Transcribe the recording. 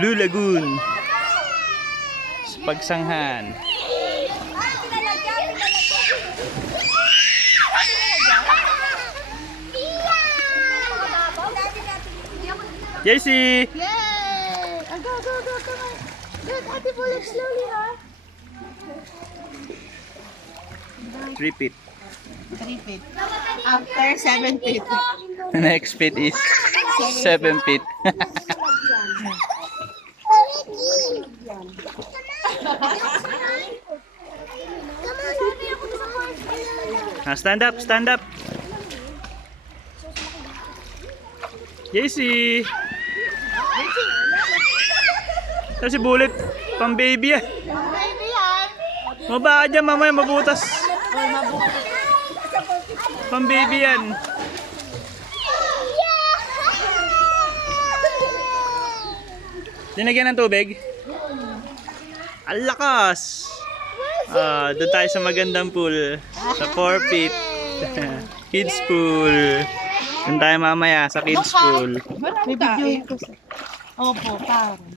Blue Lagoon. Sa Pagsanghan. JC! Yay! Go. Come on. Good, Ate, pull it slowly, ha? 3 feet. 3 feet. After 7 feet. The next feet is 7 feet. Stand up, stand up. JC! Kasi bullet, pang baby yan. Baby, yan. Mababa dyan mamaya, mabutas. Pang baby yan. Dinagyan ng tubig? Ang lakas! Doon tayo sa magandang pool. Sa 4 feet. Kids pool. Doon tayo mamaya sa kids pool. May video ko. Opo, parang.